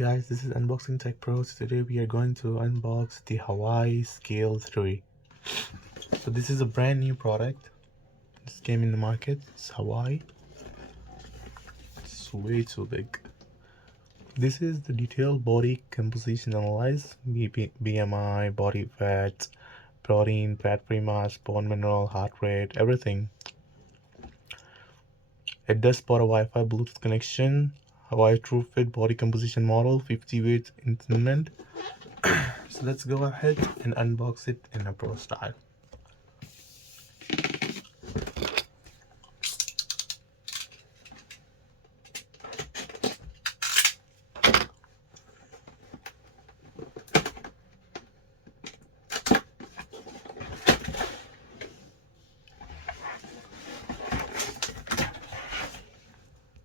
guys, this is Unboxing Tech Pros. Today we are going to unbox the Huawei Scale 3. So this is a brand new product. This came in the market. It's Huawei. It's way too big. This is the detailed body composition analysis, BMI, body fat, protein, fat-free mass, bone mineral, heart rate, everything. It does support a Wi-Fi Bluetooth connection. Huawei TrueFit body composition model, 50 weight instrument. So let's go ahead and unbox it in a pro style.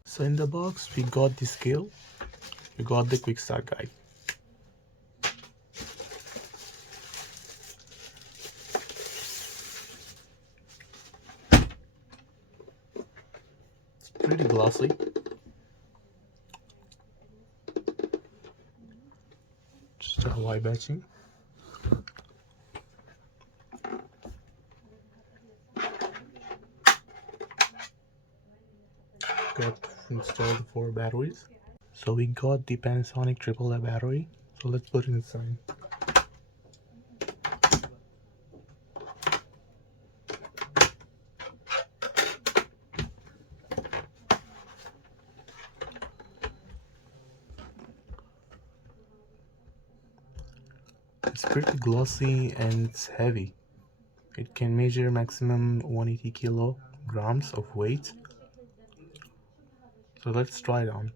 So in the box we got the scale, we got the quick start guide. It's pretty glossy. Just a Huawei batching. Got installed 4 batteries. So we got the Panasonic AAA battery. So let's put it inside. It's pretty glossy and it's heavy. It can measure maximum 180 kilograms of weight. So let's try it on.